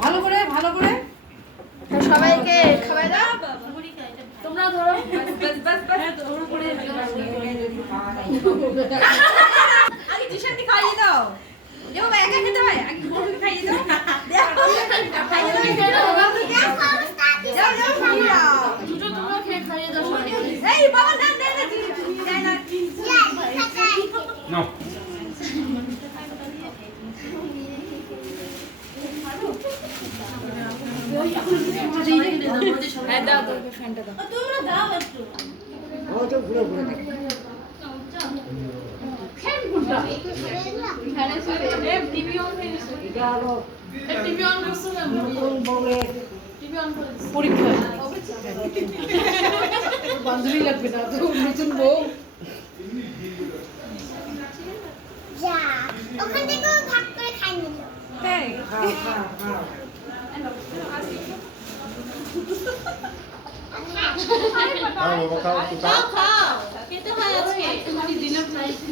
ভালো করে ভালো করে সবাইকে খাওয়াই দাও। তোমরা ধরো আগে জিশানকে খাইয়ে দাও। এ বাবা একা খেতে হয়, আগে বউকে খাইয়ে দাও। খাইয়ে দাও যাও যাও সামলা দুটো তোমরা খেয়ে খাইয়ে দাও সবাইকে। এই বাবা না না না যাই না No. তোমরা দাও একটু ফ্যান কোনটা ফ্যানে শুয়ে টিভি অন হয়ে গেছে টিভি অন করছো না টিভি অন করে পরীক্ষা বান্ধবী লাগবে না তো নতুন বউ যা ওখান থেকে ভাগ করে খাই নিল তাই Vamos, vamos, খাও খেতে হয় আজকে তুমি ডিনার খাইছি